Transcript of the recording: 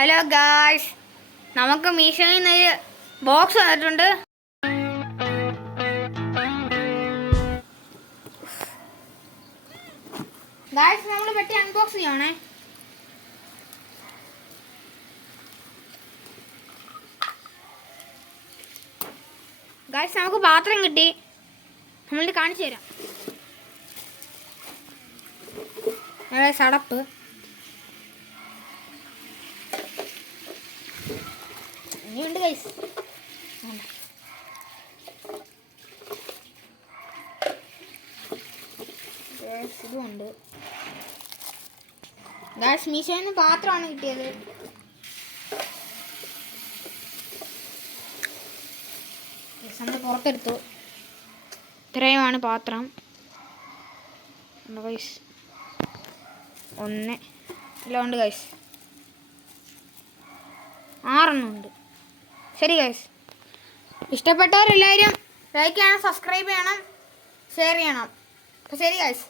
Hello guys, നമുക്ക് മീഷോയിൽ നിന്ന് ഒരു ബോക്സ് വന്നിട്ടുണ്ട്. ഗായ്സ്, നമ്മൾ പെട്ടി അൺബോക്സ് ചെയ്യണേ. ഗായ്സ്, നമുക്ക് പാത്രം കിട്ടി. നമ്മളിത് കാണിച്ചു തരാം. സടപ്പ് ഇനിയുണ്ട് ഗൈസ്. ഇതുമുണ്ട് ഗായ്സ്. മീഷോയിൽ നിന്ന് പാത്രമാണ് കിട്ടിയത്. നമ്മൾ പുറത്തെടുത്തു. ഇത്രയുമാണ് പാത്രം. ഗൈസ്, ഒന്ന് എല്ലാം ഉണ്ട് ഗൈസ്. 6 ഉണ്ട്. ശരി ഗൈസ്, ഇഷ്ടപ്പെട്ടവരെല്ലാവരും ലൈക്ക് ചെയ്യണം, സബ്സ്ക്രൈബ് ചെയ്യണം, ഷെയർ ചെയ്യണം. അപ്പോൾ ശരി ഗൈസ്.